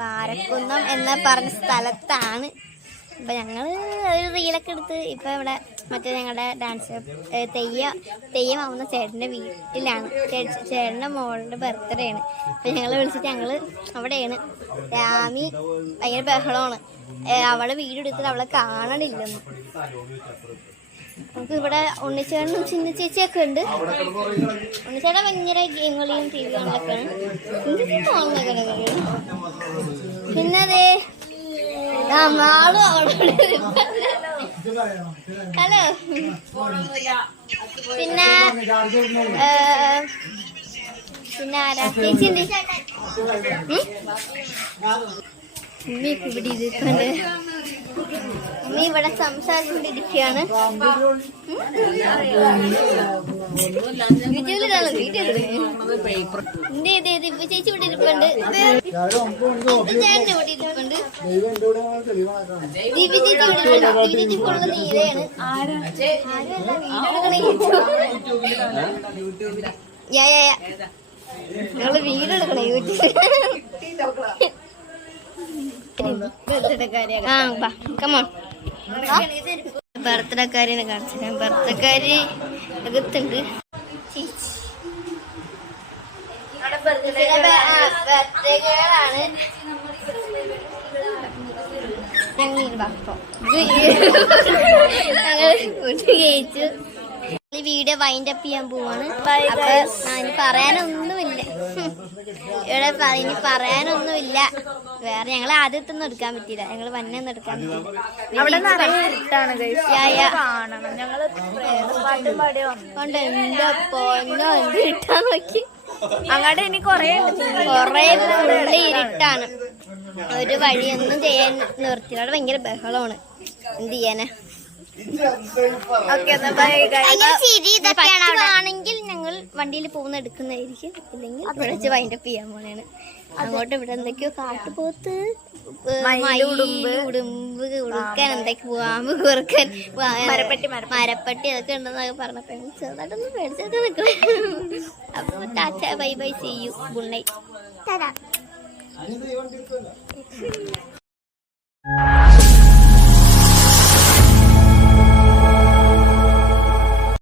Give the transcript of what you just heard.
പാരക്കുന്നം എന്ന പറഞ്ഞ സ്ഥലത്താണ്. ഇപ്പം ഞങ്ങൾ ഒരു റീലൊക്കെ എടുത്ത് ഇപ്പം ഇവിടെ മറ്റേ ഞങ്ങളുടെ ഡാൻസ് തെയ്യമാവുന്ന ചേട്ടൻ്റെ വീട്ടിലാണ്. ചേട്ടൻ്റെ മോളുടെ ബർത്ത്ഡേ ആണ്. അപ്പം ഞങ്ങൾ വിളിച്ചിട്ട് ഞങ്ങൾ അവിടെയാണ്. രാമി ഭയങ്കര ബഹളമാണ്. അവളെ വീഡിയോ എടുത്തിട്ട് അവളെ കാണണില്ലെന്ന്. നമുക്ക് ഇവിടെ ഉണ്ണിച്ചേട്ടനും ചിന്ന ചേച്ചിയൊക്കെ ഉണ്ട്. ഉണ്ണിച്ചേട്ടൻ ഭയങ്കര ഗെയിം കളിയും TV കാണലൊക്കെയാണ്. പിന്നെ അതേ നാളും അവിടെ. ഹലോ. പിന്നെ ആരാ ചേച്ചി ഉണ്ട്? ഇവിടെ ഇരിപ്പുണ്ട്. നീ ഇവിടെ സംസാരിച്ചുകൊണ്ടിരിക്കുകയാണ്. ഇപ്പൊ ചേച്ചി ഇവിടെ ഇരിപ്പുണ്ട്. ചേട്ടൻ്റെ ഇവിടെ ഇരിപ്പുണ്ട്. ദിവ്യ ചേച്ചി ഇവിടെ ഇരിപ്പുണ്ട്. ദിവ്യ ചേച്ചി ഫുള്ള് നീലയാണ്. ഞങ്ങള് വീഡിയോ എടുക്കണേ യൂട്യൂബ്. ബർത്ത്ഡേക്കാരിനെ കാണിച്ചു. ബർത്ത്ഡേക്കാരി അകത്തുണ്ട്. ബർത്ത്ഡേകളാണ്. ഞങ്ങൾ ഫുഡ് കഴിച്ചു. വീഡിയോ വൈൻഡ് അപ്പ് ചെയ്യാൻ പോവാണ്. അപ്പൊ ഇനി പറയാനൊന്നുമില്ല. ഇവിടെ ഇനി പറയാനൊന്നുമില്ല. വേറെ ഞങ്ങൾ ആദ്യത്തൊന്നും എടുക്കാൻ പറ്റിയില്ല. ഞങ്ങൾ വന്നൊന്നും എടുക്കാൻ പറ്റില്ല. എന്റെ പൊന്നോ എന്ത് ഇട്ടാൻ നോക്കി. അങ്ങോട്ട് ഇനി കൊറേ ഇരുട്ടാണ്. ഒരു വഴിയൊന്നും ചെയ്യാൻ നിർത്തില്ല. അവിടെ ഭയങ്കര ബഹളമാണ്. എന്ത് ചെയ്യാനാ. ആണെങ്കിൽ ഞങ്ങൾ വണ്ടിയിൽ പോകുന്ന എടുക്കുന്നതായിരിക്കും. ഇല്ലെങ്കിൽ ഇവിടെ വെച്ച് വൈൻഡപ്പ് ചെയ്യാൻ പോണേണ്. അങ്ങോട്ട് ഇവിടെ എന്തൊക്കെയോ കാട്ടുപോത്ത്, ഉടുമ്പ് ഉടുക്കാൻ, എന്തൊക്കെ പാമ്പ് കുറുക്കൻ, മരപ്പട്ടി അതൊക്കെ ഉണ്ടെന്നൊക്കെ പറഞ്ഞപ്പോ ചെറുതായിട്ടൊന്ന് പേടിച്ചൊക്കെ നിൽക്കണം. അപ്പൊ ടാറ്റ bye bye, see you, good night.